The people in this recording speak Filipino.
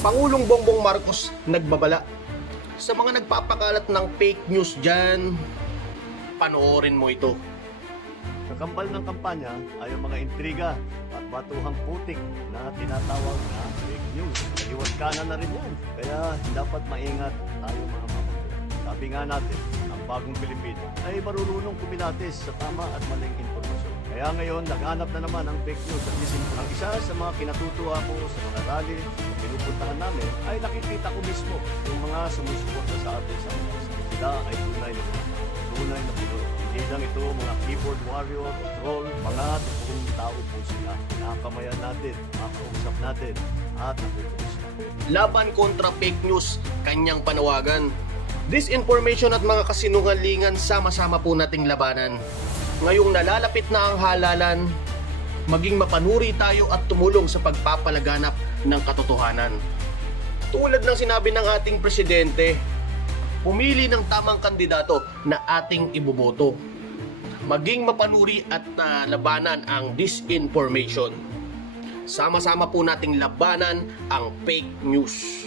Pangulong Bongbong Marcos nagbabala. Sa mga nagpapakalat ng fake news dyan, panoorin mo ito. Kakambal ng kampanya ay ang mga intriga at batuhang putik na tinatawag na fake news. Iwas kanan na rin yan. Kaya dapat maingat tayo mga mamamayan. Sabi nga natin, ang bagong Pilipino ay marunong kumilatis sa tama at maling impormasyon. Kaya ngayon, naghanap na naman ang fake news at disinformation. Ang isa sa mga kinatutuwa ko sa mga rally na pinupuntahan namin ay nakikita ko mismo yung mga sumusuporta sa atin sa mga sila ay tunay na Pinoy. Hindi lang ito mga keyboard warrior o troll, mga totoong tao po sila. Nakakamayan natin, makakausap natin, at nakukulis natin. Laban kontra fake news, kanyang panawagan. Disinformation at mga kasinungalingan, sama-sama po nating labanan. Ngayong nalalapit na ang halalan, maging mapanuri tayo at tumulong sa pagpapalaganap ng katotohanan. Tulad ng sinabi ng ating presidente, pumili ng tamang kandidato na ating iboboto. Maging mapanuri at labanan ang disinformation. Sama-sama po nating labanan ang fake news.